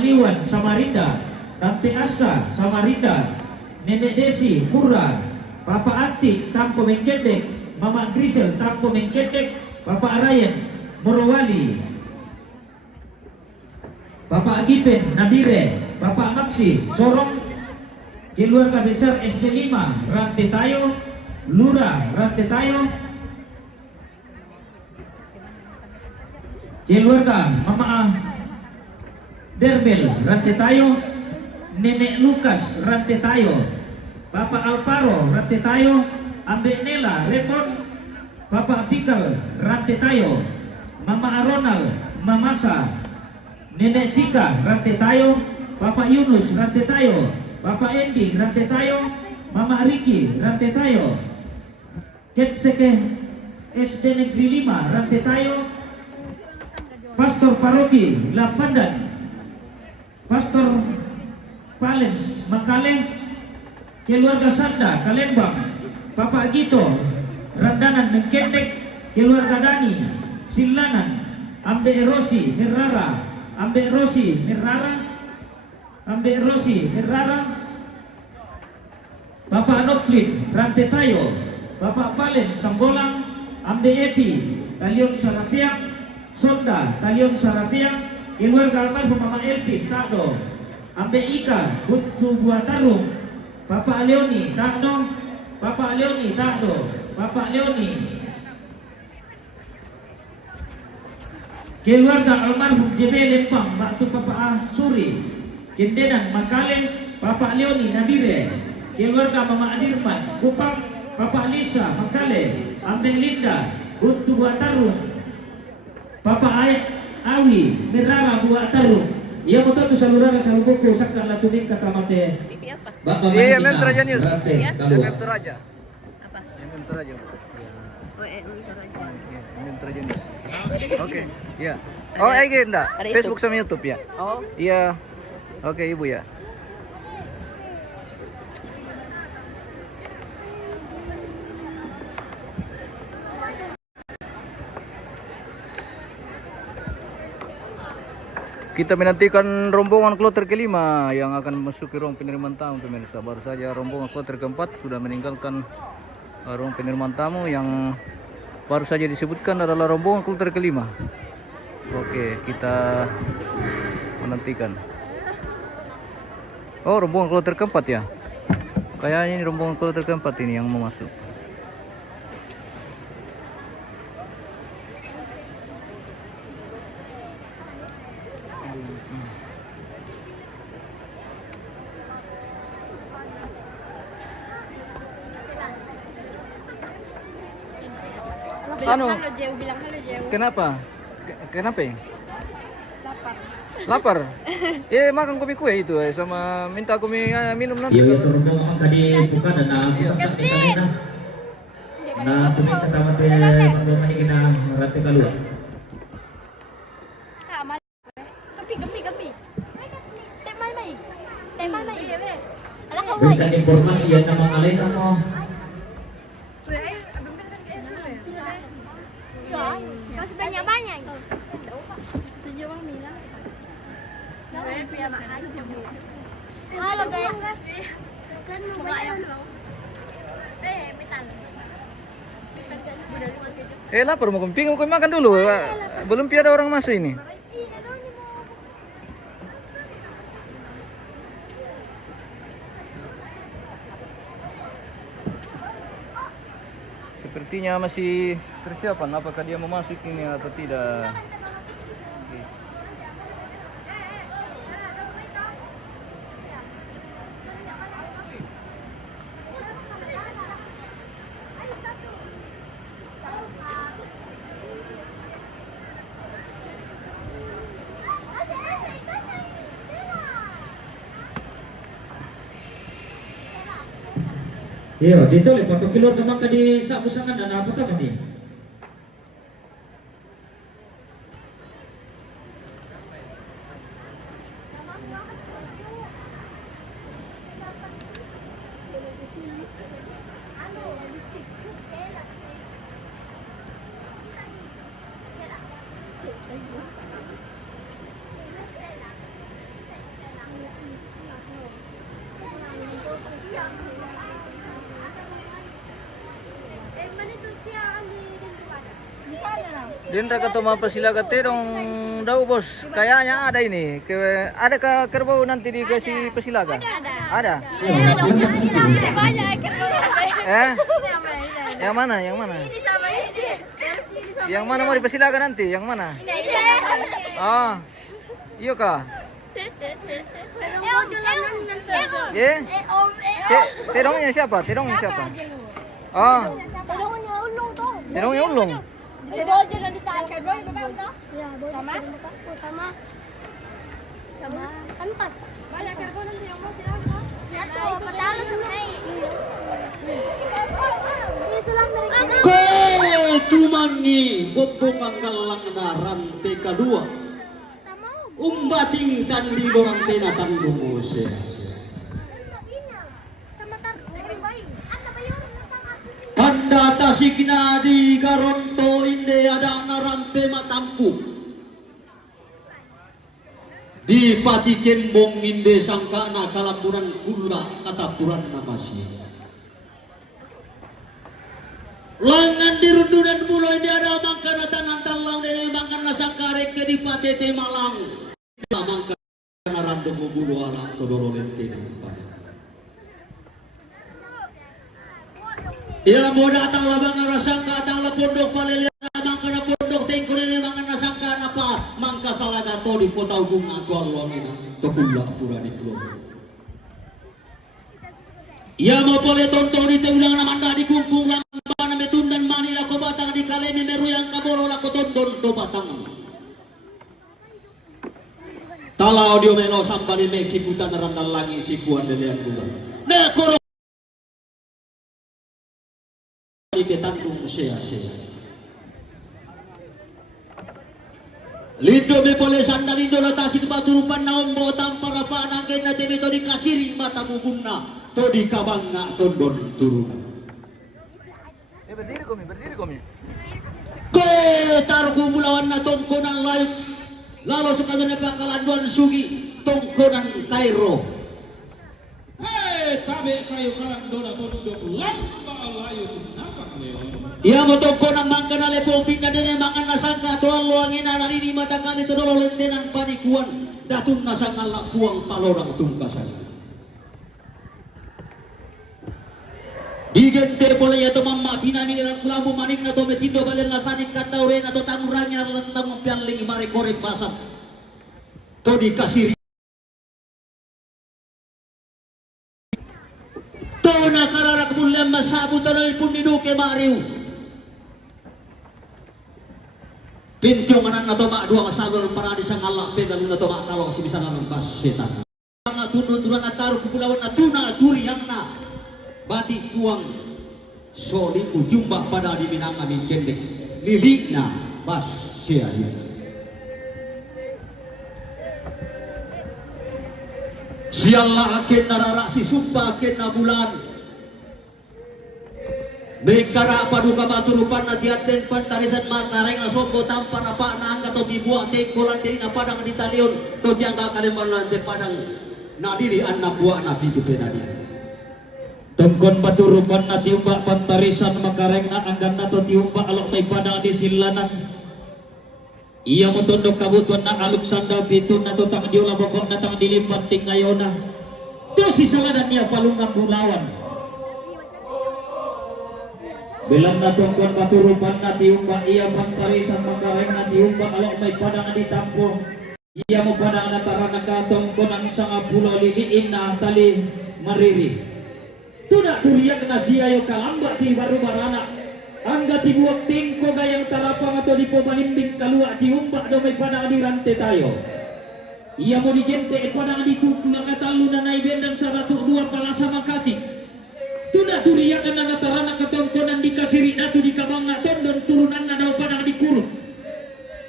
Liwan Samarinda, Tante Asa Samarinda, Nenek Desi Pura, Papa Anti Tampo Mengketek, Mama Grisel Tampo Mengketek, Papa Arayan Morowali, Bapak Agipen Nabire, Bapak Maksi Sorong, keluarga besar SD 5 Rantai Tayo, Lurah Rantai Tayo, keluarga Mama Derbel Rantai Tayo, Nenek Lukas Rantai Tayo, Bapak Alparo Rantai Tayo, Ambek Nela Repon, Bapak Pikal Rantai Tayo, Mama Aronal Mamasa, Nenek Tika Rantai Tayo, Bapak Yunus Rantai Tayo, Bapak Endi Rantai Tayo, Mama Riki Rantai Tayo, Kepseke SD Negeri 5 Rantai Tayo, Pastor Paroki Lapandan, Pastor Palens Makaleng, keluarga Sanda Kalembang, Bapak Gito Randanan Mengketek, keluarga Dani Silanan, Ambe Rosi Herrara, Ambe Rosi Herrara, Ambe Rosi Herrara, Bapak Noklit Rantai Tayo, Bapak Palen Tambolang, Ambe Epi Talion Sarapiak, Sonda Talion Sarapiak, keluarga almarhum Mama Elvis Tado, Ambe Ika Butu Buatarung, Bapak Leoni Tado, Bapak Leoni Tado, Bapak Leoni, keluarga almarhum JB Lempang, Batu Papa Suri, Kendenan Makaleng, Bapak Leoni Nadire, keluarga Mama Adirman Kupang, Bapak Lisa Makale, Ambe Linda Butu Buatarung, Bapak Awi Merara Buatarung. Ia betul tu saluran salubuku sakka latuning kata mate. Bapak Iya, Toraja News. Iya, Toraja. Apa? Toraja. Oh, Toraja. Toraja News. Oke, iya. Oh, enggak. Facebook sama YouTube ya. Oh. Iya. Oke, Ibu ya. Kita menantikan rombongan kloter kelima yang akan memasuki ruang penerimaan tamu, pemirsa. Baru saja rombongan kloter keempat sudah meninggalkan ruang penerimaan tamu yang baru saja disebutkan adalah rombongan kloter kelima. Oke, kita menantikan. Oh, rombongan kloter keempat ya. Kayaknya ini rombongan kloter keempat ini yang mau masuk. Bilang halo Jeu, bilang halo Jeu. Kenapa? Kenapa ya? Lapar. Lapar? Makan kopi kue itu sama minta kopi minum nanti. Iya, itu rombongan tadi bukan dan bisa kita. Nah, tumi kata mate rombongan ini kena ratu keluar. Kepi. Temai. Alah kau Berikan informasi yang nama kalian mau. Masih banyak. Halo guys. Lapar mau kopi, mau makan dulu. Belum ada orang masuk ini. Sepertinya masih persiapan apakah dia mau masuk ini atau tidak. Iya, dito le 4 kilo naman tadi sa busangan na apa ka man ni? Dindra ka mapasilaga terong daw bos. Kayaknya ada ini. Ada ka kerbau nanti dikasih pasilaga? Ada. Banyak kerbau. Yang mana? Yang mana? Ini sama ini. Yang mana mau dipasilaga nanti? Yang mana? Ini. Ah. Iya kah? Ye? Terongnya siapa? Terongnya siapa? Ah. Terongnya ulung. Jodoh aja dan ditahan kerbau itu bang toh? Iya, sama. Kan pas. Banyak kerbau nanti yang mau silakan. Ya tuh, petalo selesai. Ini sulang dari Tumangi bobongan ngalang na rantai kedua. Umbating kandi dorang tena tanggung ose. Kanda tasikna di Garonto inde ada narampe matampu. Di pati kembong inde sangkana kalamburan kula katapuran namasi. Langan dirundunan mulai di ada mangkana tanang talang dari mangkana sangkare ke di patete malang. Mangkana rando bulu ala todoro lente nampan. Ya mau datang labang narasangka datang la pondok palelian mangkana pondok tengko ini mangkana sangka apa mangka salaga to di kota bunga to alwamina to kula pura di pulau. Ya mau boleh tonton di ulang namanda di kumpung lambana metundan mani la ko batang di kalemi meru yang kaboro la ko tonton to batang. Tala audio melo sampali Meksiko tanaran dan lagi si kuan delian dulu. Ne koro di tanggung sia-sia. Lindo me boleh sandal lindo la tasik batu rupan naon bo tampara pa nangken na tebe to di kasiri mata bubungna to di kabangna tondon turun. Berdiri komi. Ke targu mulawan na tongkonan layu. Lalu suka na pangkalanduan sugi tongkonan Kairo. Hei, tabe kayu kalang dona tondok lamba alayu napak lele. Ia mo tongkonan mangkana lepong pindah dengan mangan nasangka tuan luangin ala ini mata kali to dolo lentenan panikuan datun nasangan lapuang palorang tungkasan. Digente boleh ya to mamma pinami dengan kulamu maning na to metindo balen lasanik kandauren atau tanguranya lentang mempialing mare korep basat. To dikasih to na kararak mulia masabu tanoy pun diduke mariu. Pintiungan na to mak dua masalol para di sang Allah pedan na to mak kalau si bisa nambas setan. Nga tunduran na taruh kepulauan na tuna turi yang na batik kuang soli ujumba pada di minang amin kendek lilikna bas siari. Sialah akin narara si sumpah akin na bulan Bekara paduka baturupan na diaten pantarisan matareng na sombo tampar apa na angga to bibuak tengkolan diri na padang di talion to diangga kaliman lantai padang na diri anak buah na pitu penadi. Tongkon baturupan na tiumba pantarisan makareng na anggan na to tiumba alok may padang di silanan. Ia mo tondok kabutuan na aluk sanda pitun na to tang diula bokok na tang dilimpan ting ngayon na. To si saladan niya palungang bulawan. Bilang na tongkon baturupan na tiumba iya pantarisan makareng na tiumba alok may padang di tampong. Ia mo padang na tarana ka tongkon ang isang pulo liliin na tali mariri. Tunak turiak na siya yung kalamba ti baru barana angga ti buwak tingko gayang tarapang atau di pemanimbing kalua ti umba do may padang di rante tayo. Ia mo di gente padang di tukula katalu na naibendang sa ratu dua palasa makati. Tunak turiak na natarana katongkonan di kasiri natu di kabang na tondon turunan na daw padang di kurung.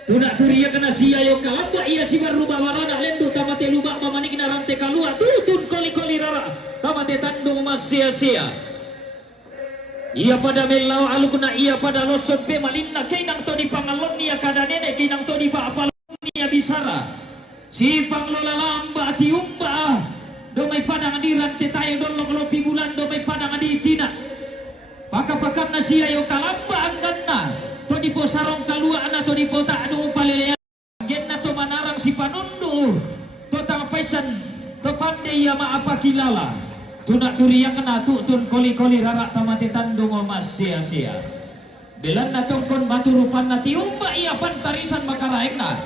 Tunak turiak na siya yung kalamba iya si baru barana lendo tamate lubak mamanik na rante kalua tutun koli-koli rara. Tamate tandung mas sia-sia. Ia pada melau alukna ia pada losot pe malinna kinang to di pangalon niya kada nene kinang to di paapalon niya bisara. Si panglola lamba ati umba do may padang adiran te tayo don lopi bulan do may padang adi tina. Pakapakan na siya yung kalamba anggan na to di po sarong kaluaan na to di po ta anong palilian. Gen na to manarang si Panundo. To tang paisan to pandai ya maapakilala. Tuna turiya kana tutun koli-koli rara tamati tandung mas sia-sia. Bilan na tongkon maturupan na tiumba iya pantarisan makaraek na.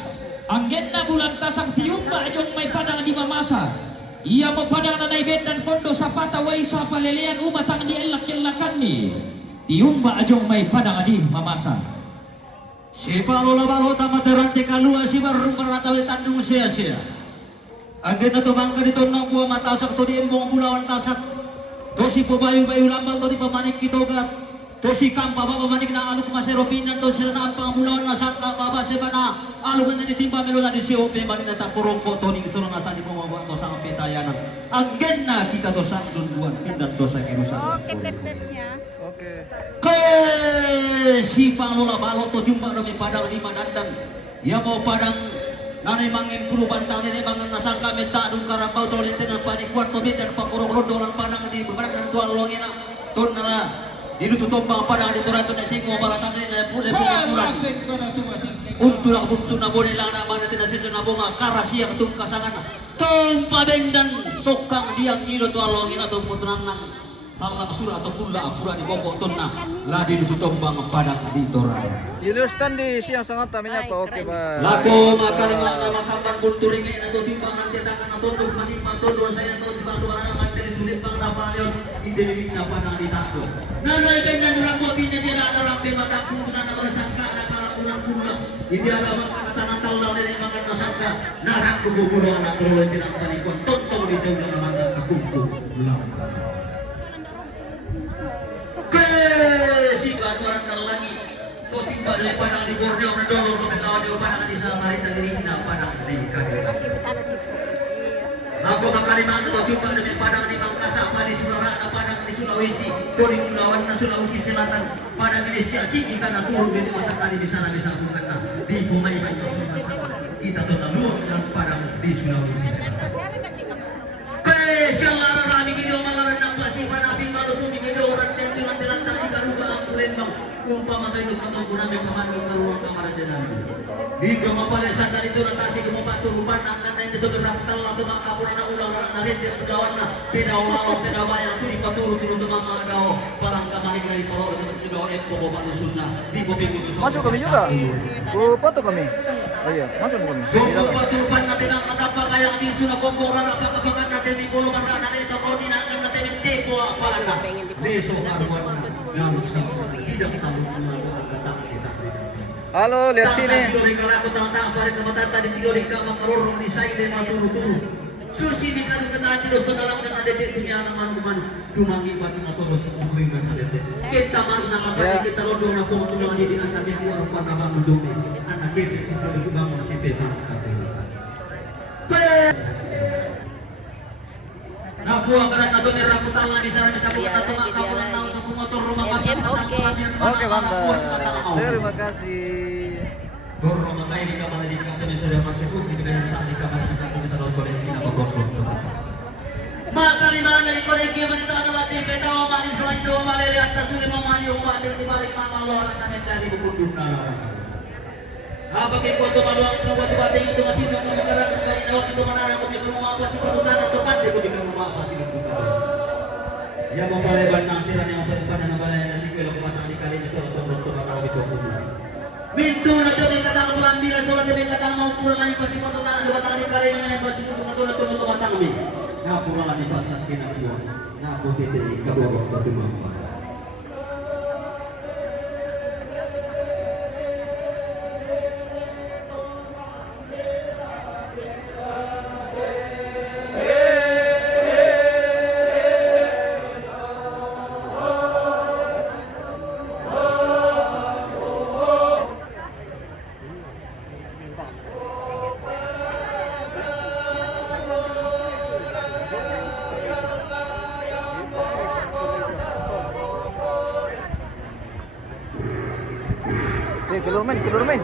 Anggen na bulan tasang tiumba ajong may padang di mamasa. Ia mo padang na naibet dan pondo sa pataway sa palilian umatang di elak-elakan ni. Tiumba ajong may padang di mamasa. Si palola-balo tamaterante kalua si barung paratawe tandung sia-sia. Anggen na tumangka dito ng buwa matasak to di embong bulawan tasak. To si pabayu-bayu lambang to di pamanik kitogat. To si kampa baba manik na aluk maseropinan to sila na ang pangmulawan na sangka baba seba na aluk na nitimba melola di COP manik na tapurongko to ning sulong nasa di bumawa to sang petayanan. Anggen na kita to sang dunduan pindan to sa kirusan. Oke, tep-tepnya. Oke. Ke si panglola balot to jumpa demi padang di manandan. Ya mau padang nanay mangin kuluban tang ni mangan nasangka menta dung karapau to lenten panik kuat to dan pakurong rodolan padang di bebaran tuan longina ton na dilutu tombang padang di turato na singo balatan na pule pulan. Untulang buntu na bone lang na mana tina situ na bunga karasiya katung kasangan. Tong pabendan sokang diang ngilo tuan longina to putunan nang talang surah atau kula apura di bokok tonna ladi di tombang padang di toraya. Ilustan di siang sangat taminya pa oke ba. Lako makalima na makamban kulturingi na to timbangan tetakan na tondok manima tondok saya na to timbang luar na dari sulit bang Napoleon indelinik na padang di tako. Nanay bendan urang mo pindah dia na rampe mata kuna na bersangka na kalakunan kula. Ini ada makan tanah talau dari makan nasangka narak kububulo na teroleh tinang panikon tontong di tengah mangan kakumpu ulang. Si baturan dan lagi kau timba dari padang di Borneo na dolo kau kawan di padang di Samarinda diri na padang di Kadir. Aku bakal dimana kau timba dari padang di Mangkasa di Sulawesi na padang di Sulawesi kau di Kepulauan na Sulawesi Selatan padang di Siak tinggi karena turun di mata kali di sana bisa bukan na di Bumai banyak Sulawesi kita total luang dan padang di Sulawesi Selatan. Siang arah rami gido malaran ng pasipan abing malusong gido orang tentu yang dilantang di karuga ang kulembang umpama kayo katong kuna may pamano karuang kamarajanan. Dito mapalesan na dito ng tasi kumapaturupan ang kanay dito beraptal na tumakapon na ulang na rin dito gawan na tinawalong tinawayan tuli paturo tulong mga daw parang kamalig na di paro dito daw empo ko malusod na di ko pingulo. Masuk kami juga. Foto kami. Oh iya, masuk kami. Sungguh paturupan natin ang katapa kaya ang dito na kumpura na pagkapakan natin di pulo marana nito ko ninanggan natin yung tipo apa na beso arwan na gamit sa tidak talong mga katang kita. Halo, lihat sini. Tidori kalako tang pare kamatata di tidori ka makarorong ni saile maturu-turu. Susi di kadu kata tidor sa dalam kan ada di dunia na manuman tumangi batu na tolo sa umuring na salete. Kita man na kapatid kita rodong na kung tulang di ang tabi ko ang panama mundumi. Anak kita si tidori bangon si petang katero. Nakuha ka na doon raputan lang di sana bisa bukan na tumakapunan na untuk motor rumah kapal Oke, mantap. Terima kasih. Turro makai di kamar di kantor yang sudah masuk di kamar saat di kamar kita kita nonton yang kita bobrok. Maka di mana di koneki menita ada mati petao mani selain dua malele atas sulit memani umat di balik mama lola dan dari bukunduk nara. Apa ke foto maluang ke buat bate itu masih dua perkara kai dawat itu mana aku di rumah apa sih foto tanah tepat di rumah apa di buka. Ya mau baleban nang siran yang terdepan dan balai nanti kalau patang di kali soal turun to batang di kuku. Mintu na demi katang pambira soal demi katang mau pulang lagi pasti foto tanah di batang di kali ini pasti buka turun to batang mi. Nah pulang lagi pasat kena buat. Nah putih kaboro to tumampa. Kelur main.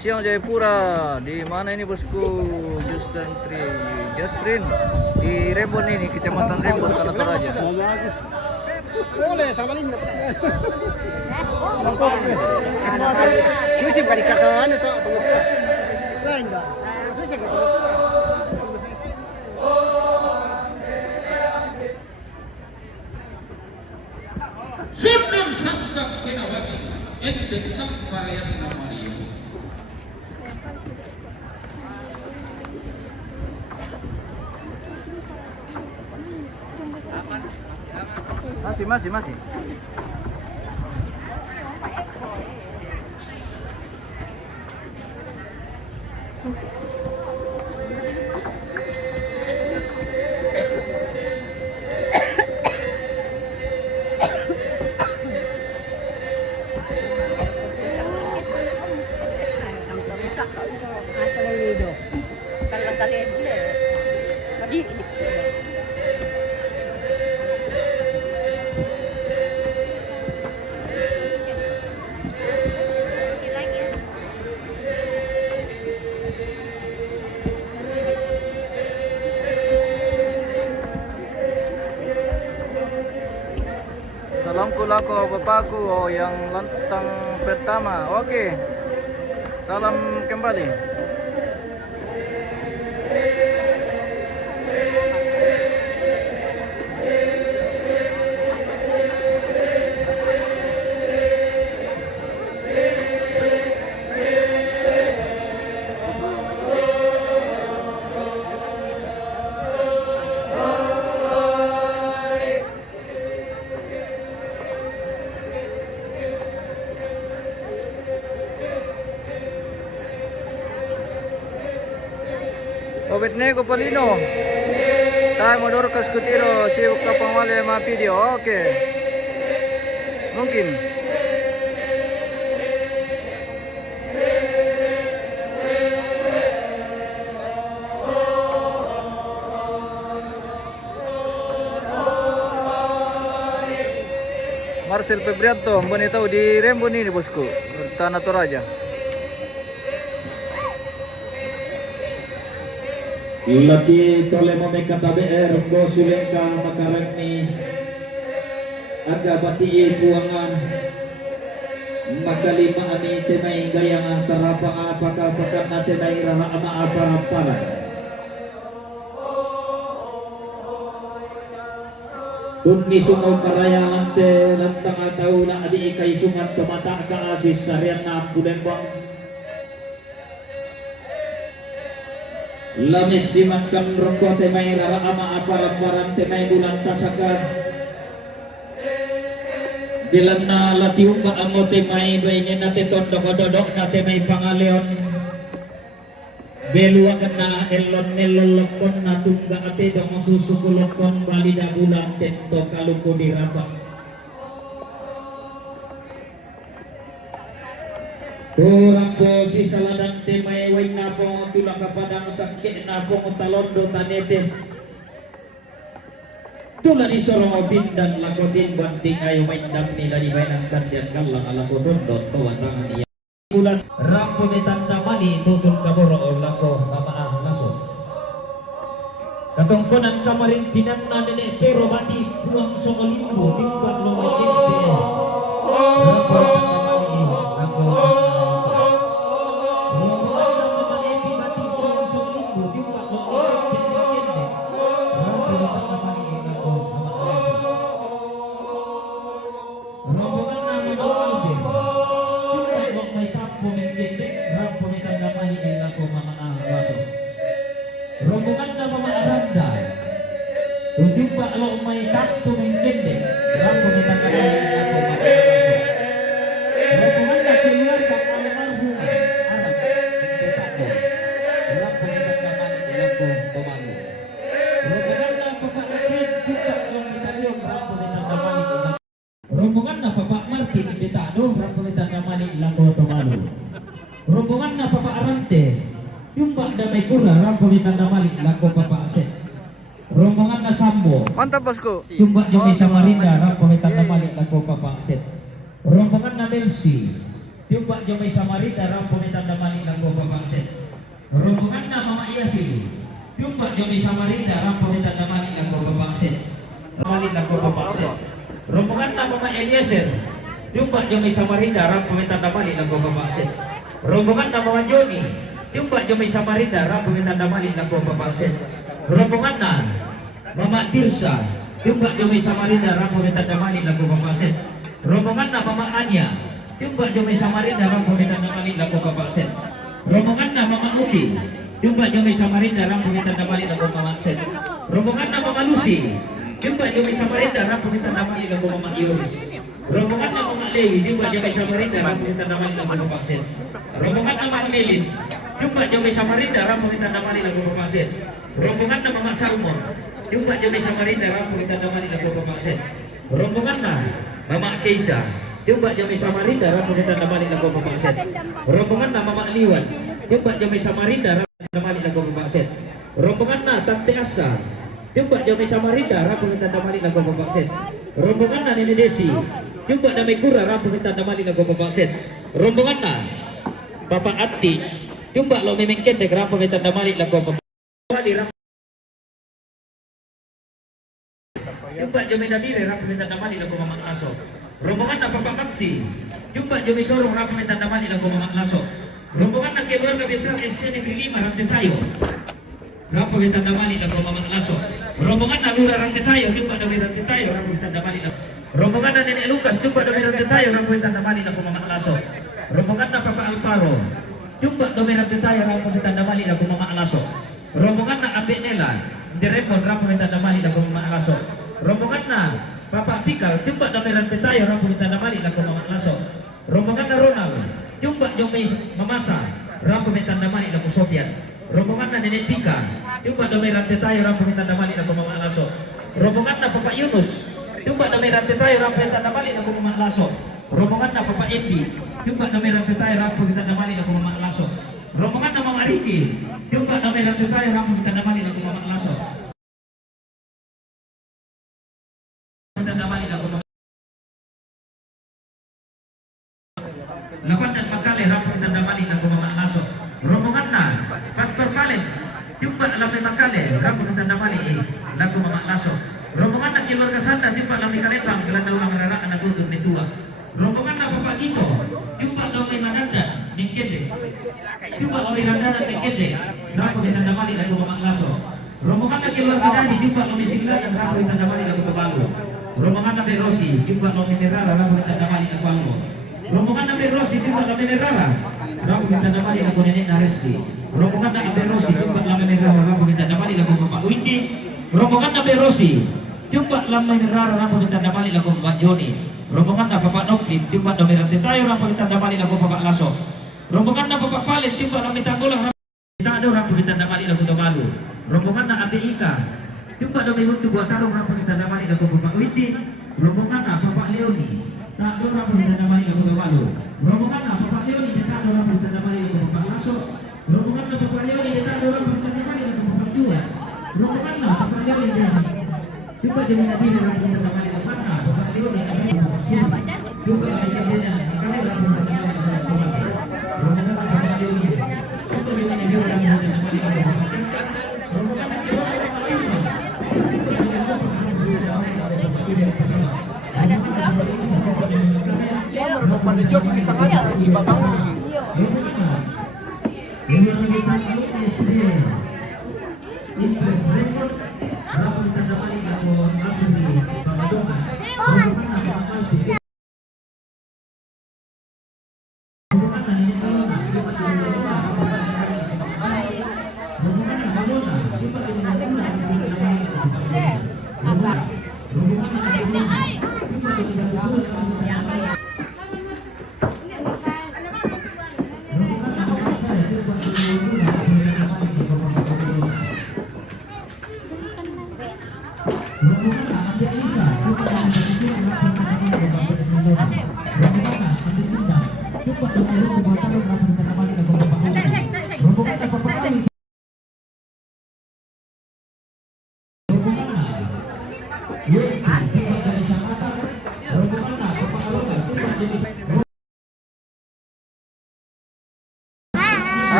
Siang Jayapura. Di mana ini bosku? Justrin di Rembon ini, Kecamatan Rembon, Tanah Toraja. Boleh sama Linda. Susah kali kata anu tuh teman-teman. Lain dah. Susah kali. Sunan Sangkang Kinawati, Endek Sang Parayan Mario. Masih. Salamku lako bapakku, yang lantang pertama. Oke. Salam kembali. Obetnego Palino. Tayo modor ka skutiro si kapangwala mga video. Oke. Mungkin. Marcel Febrianto menitahu di Rembon ini bosku, Tanah Toraja. Lati tole momeka tabe rombo sulengka makarani aga bati puangan makalima ani temai gayang tarapa apakah pakan nate mai rama ama apa-apa. Tunni sungaw karaya lante lantang ataw na adi ikay sungat tumata ka asis sarian na pulembang lamis simakan rongko temai rara ama aparam-param temai bulan tasakan bilang na latiung ba amo temai bainnya nate tondok-dodok na temai pangaleon beluakan na elon nelolokon na tungga ate dong susukulokon bali da bulan tento kaluko dirapa turang po si saladang temay way na po tulak kapadang sakit na po talondo tanete tula di sorong bindang lakotin banting ayo main dam nila di bayan kandian kalang ala ko tondo tawatangan iya bulan rampo ni tanda mani tutun kaboro o lako mamaah naso katongkonan kamarin tinan na nene pero bati puang sokolimbo timbang lo makente rampo tanda mani rampo rombongan na mama aranda untuk pak lo may takto mengkende rampo ni tangkapali ako makakaso rombongan na keluarga almarhum anak tetako rampo ni tangkapali ako pemalu rombongan na Bapak Aceh juga lo mitaliom rampo ni tangkapali rombongan na Bapak Martin Betado rampo ni tangkapali ako pemalu rombongan na Bapak Arante Jumpa damai kura rampoli tanda malik lako Papa Aset. Rombongan na Sambo. Mantap bosku. Jumpa Jomi Samarinda rampoli tanda malik lako Papa Aset. Rombongan na Melsi. Timbak jomay Samarita ram pamitan damali ng Papangset. Rombongan na Mama Yasin. Timbak jomay Samarita ram pamitan damali ng Papangset. Damali ng Papangset. Rombongan na Mama Eliezer. Timbak jomay Samarita ram pamitan damali ng Papangset. Rombongan na Mama Johnny. Timbak jomay Samarita ram pamitan damali ng Papangset. Rombongan na Mama Tirsa. Timbak jomay Samarita ram pamitan damali ng Papangset. Rombongan na Mama Anya. Timbak jomay Samarinda ram pamitan damali ng Papangset. Rombongan na Mama Uki. Timbak jomay Samarinda ram pamitan damali ng Papangset. Rombongan na Mama Lucy. Timbak jomay Samarinda ram pamitan damali ng Mama Iris. Rombongan na Mama Lewi. Timbak jomay Samarinda ram pamitan damali ng Papangset. Rombongan na Mama Melin. Timbak jomay Samarinda ram pamitan damali ng Papangset. Rombongan na Mama Salmon. Timbak jomay Samarinda ram pamitan damali ng Papangset. Rombongan na Mama Keisa. Timbak jomay Samarinda ram pamitan damali ng Papangset. Rombongan na Mama Liwan. Timbak jomay Samarinda ram pamitan damali ng Papangset. Rombongan na Tante Asa. Timbak jomay Samarinda ram pamitan damali ng Papangset. Rombongan na Nini Desi. Timbak damay Kura ram pamitan damali ng Papangset. Rombongan na Papa Ati. Timbak lo memengkende ram pamitan damali ng Papangset. Timbak jomay Nadire ram pamitan damali ng Papangset. Rombongan na Papa Maxi. Timbak jomay Sorong ram pamitan damali ng Papangset. Rombongan na keluarga besar SD Negeri 5 Ranti Tayo. Ram pamitan damali ng Papangset. Rombongan na Lura Ranti Tayo. Timbak jomay Ranti Tayo ram pamitan damali ng. Rombongan na Nenek Lukas. Timbak jomay Ranti Tayo ram pamitan damali ng Papangset. Rombongan na Papa Alparo. Timbak jomay Ranti Tayo ram pamitan damali ng Papangset. Rombongan na Abe Nela. Direpon ram pamitan damali ng Papangset. Rombongan na Papa Pikal. Timbak jomay Ranti Tayo ram pamitan damali ng Papangset. Rombongan na Ronald. Timbak jomay Mamasa ram pamitan damali ng Sofian. Rombongan na Nenek Tika. Timbak jomay Ranti Tayo ram pamitan damali ng Papangset. Rombongan na Papa Yunus. Timbak jomay Ranti Tayo ram pamitan damali ng Papangset. Rombongan na Papa Epi. Timbak jomay Ranti Tayo ram pamitan damali ng Papangset. Rombongan na Mama Riki. Timbak jomay Ranti Tayo ram pamitan damali ng Papangset. Lapan dan Makale ram pamitan damali ng Papangset. Rombongan na Pastor College. Timbak lamay Makale ram pamitan damali ng Papangset. Rombongan na keluarga Santa. Timbak lamay Kalepang gelandau ang raraan na tutup ni tua. Rombongan na Papa Gito. Timbak lamay Mananda Ningkede. Timbak lamay Nanda Ningkede ram pamitan damali ng Papangset. Rombongan na keluarga Dadi. Timbak lamay Singlayan ram pamitan damali ng Pabago. Rombongan na Berosi. Timbak lamay Merara ram pamitan damali ng Palmo. Rombongan na Berosi. Timbak lamay Merara ram pamitan damali ng Nenek Nareski. Rombongan na Berosi. Timbak lamay Merara ram pamitan damali ng Bapak Windi. Rombongan na Berosi. Timbak lamay Merara ram pamitan damali ng Bapak Joni. Rombongan na Bapak Noklip. Timbak lamay Ranti Tayo ram pamitan damali ng Bapak Laso. Rombongan na Bapak Palit. Timbak lamay Tanggulang ram pamitan damali ng Tumalu. Rombongan na Ate Ika. Timbak lamay Huntu Buat Tarong ram pamitan damali ng Bapak Windi. Rombongan na Bapak Leoni. Tado ram pamitan damali ng Tumalu. Rombongan na Bapak Leoni. Tado ram pamitan damali ng Bapak Laso. Rombongan na Bapak Leoni. Tado ram pamitan damali ng Bapak Juan. Rombongan na Bapak Leoni. Timbak jomay Nadire ram pamitan damali ng Mana. Bapak Leoni. Timbak lamay Nadire Makale ram pamitan damali ng Bapak Mati. Rombongan na Bapak Leoni. Timbak jomay Nadire ram pamitan damali ng Bapak Cangkang. Rombongan na keluarga Bapak Lima. Timbak jomay Nadire ram pamitan damali ng Bapak Kidek. Panityo, bisa ngajak si Bapak. Impres Record ram pamitan damali ng Asli Pamadongan.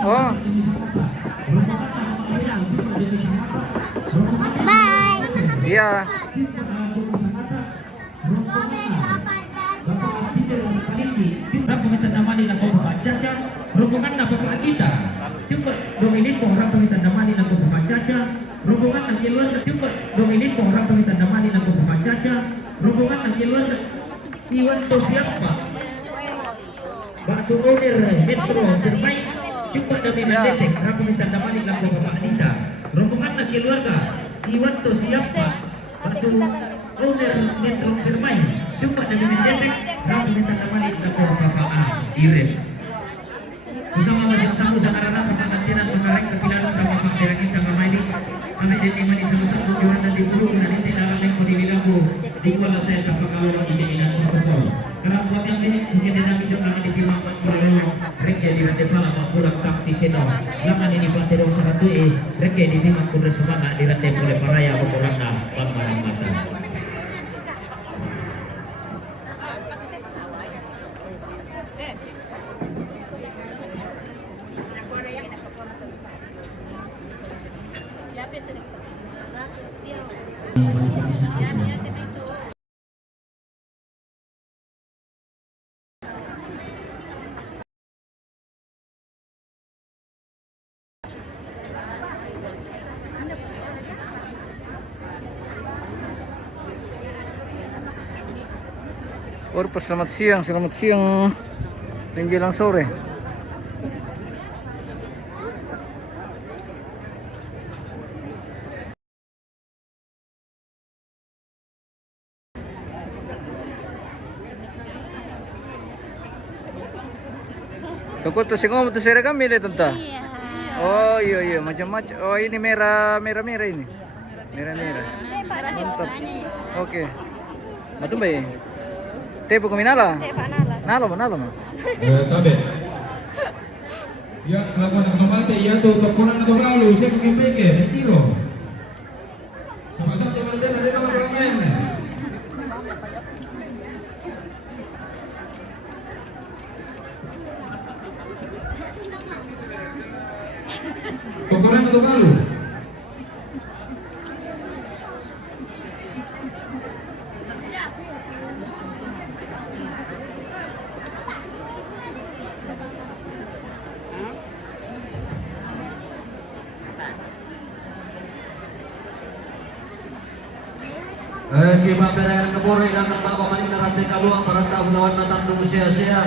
Oh, Bye. iya. Rombongan na Bapak kita, cuma Dominic orang pamitan damani na Bapak Caca, rombongan ng kiluan cuma Dominic orang pamitan damani na Bapak Caca, rombongan ng kiluan Iwan to siapa? Batu Owner Metro terbaik cuma Dominic Detek orang pamitan damani na Bapak Anita, rombongan ng keluarga Iwan to siapa? Batu Owner Metro terbaik cuma Dominic Detek orang pamitan damani na Bapak Irem. Bersama bersama sekarang pengantinan menarik kepilaran dan pemanggilan kita kembali kami diterima di sebesar tujuan dan diburu dan tidak ada yang berdiri lagu di kuala saya tanpa kalau ini dan protokol karena buat yang ini mungkin tidak hidup akan dipimpin oleh mereka di rantai pala pulang kakti seno laman ini pak terus satu mereka dipimpin kudus semangat di rantai oleh paraya pulang na pangmaran mata. Orpa, selamat siang menjelang sore. Tunggu tuh singom tuh seragam milih tenta. Oh iya macam-macam. Oh ini merah ini. Merah. Mantap. Oke. Matu bayi. Tepo kuminala. Nalo. Tabe. Ya, lakukan otomatis ya tuh tokonan atau lalu saya kepikir tiro. Sama-sama teman-teman ada nomor bermain. Tokonan atau lalu. Kiba perayaan kebore dan bapak maning narante kalua paranta bunawan matandung sia-sia.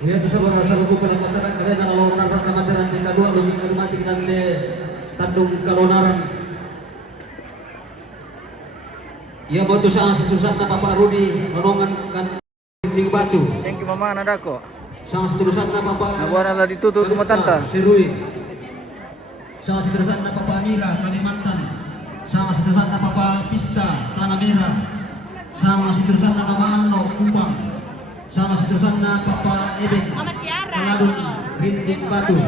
Ia tu sebuah rasa lugu pada masyarakat karena kalau narante narante kalua lebih kermati nante tandung kalonaran. Ia botu sang setusan na Bapak Rudi menongan kan di batu. Thank you mama nadako. Sang setusan na Bapak Nabuana lah ditutup rumah tanta. Serui. Sang setusan na Bapak Amira Kalimantan. Sang setusan na Bapak Pista Tanah Merah. Sang setusan na Mama Anno Kupang. Sang setusan na Bapak Ebek Kaladun Rinding Batu.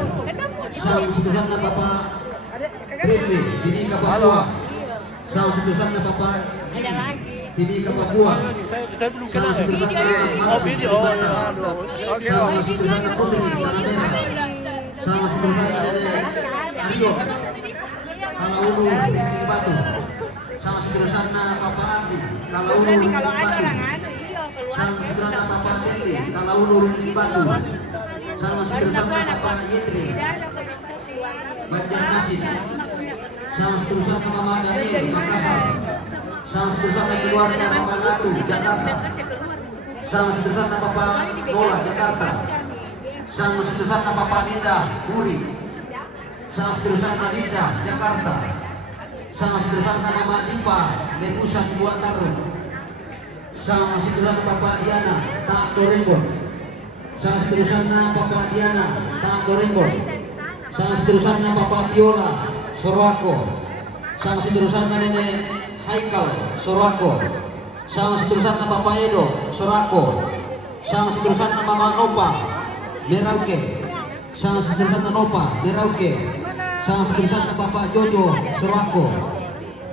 Sang setusan na Bapak Rindy Timika Papua. Sang setusan na Bapak Timika Papua. Sang setusan na Matu Kalimantan. Sang setusan na Putri Tanah Merah. Sang setusan na Aryo Kalaulu Rinding Batu. Sang setusan na Bapak Ardi Kalaulu Rinding Batu. Sang setusan na Bapak Tendi Kalaulu Rinding Batu. Sang setusan na Bapak Yetri Banjarmasin. Sang setusan na Mama Daniel Makassar. Sang setusan na keluarga Mama Natu Jakarta. Sang setusan na Bapak Nola Jakarta. Sang setusan na Bapak Ninda Puri. Sang setusan na Ninda Jakarta. Sang setusan na Mama Dipa Legusan Buat Tarung. Sang setusan na Bapak Diana Tak Dorembon. Sang setusan na Bapak Diana Tak Dorembon. Sang setusan na Bapak Viola Sorwako. Sang setusan na Nenek Haikal Sorwako. Sang setusan na Bapak Edo Sorako. Sang setusan na Mama Nopa Merauke. Sang setusan na Nopa Merauke. Sang setusan na Bapak Jojo Sorako.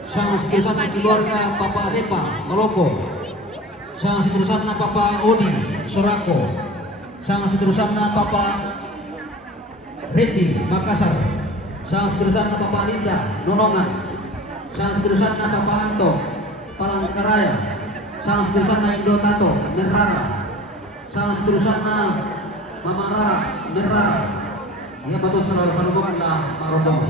Sang setusan na keluarga Bapak Repa Maloko. Sang setusan na Bapak Odi Sorako. Sang seterusnya Papa Redi Makassar. Sang seterusnya Papa Linda Nonongan. Sang seterusnya Papa Anto Palangkaraya. Sang seterusnya Indo Tato Merara. Sang seterusnya Mama Rara Merara. Ya betul saudara-saudara kita Marombong.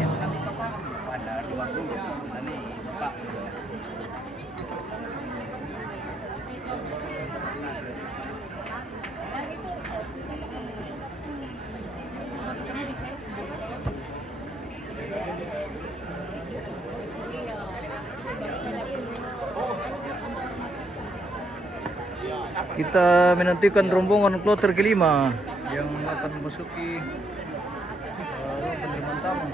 Kita menantikan rombongan kloter kelima yang akan memasuki ruang penerimaan tamu.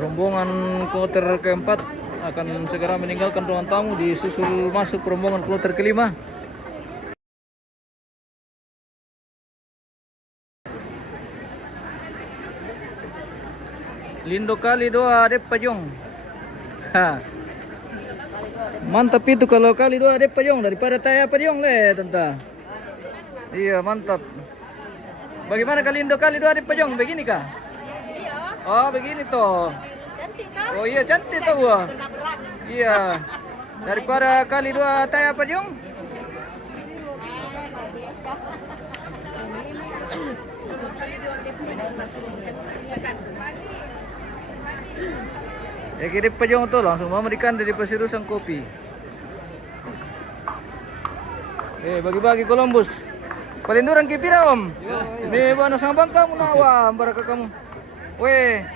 Rombongan kloter keempat akan segera meninggalkan ruangan tamu, disusul masuk rombongan kloter kelima. Lindo kali doa Dep Pajong. Ha. Mantap itu kalau kali dua Dep Pajong daripada Taya Pajong le tenta. Iya mantap. Bagaimana Kalindo kali dua Dep Pajong? Begini kah? Iya. Oh begini toh. Cantik kan? Oh iya cantik tuh gua. Iya. Daripada kali dua Taya Pajong. Ya kirim Pajong tuh langsung memberikan dari Pasirusan kopi. Bagi-bagi Columbus. Palinduran kipira om. Ini mana sama bang kamu nawa baraka kamu. Weh.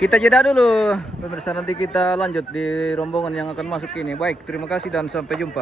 Kita jeda dulu. Pemirsa nanti kita lanjut di rombongan yang akan masuk ini. Baik, terima kasih dan sampai jumpa.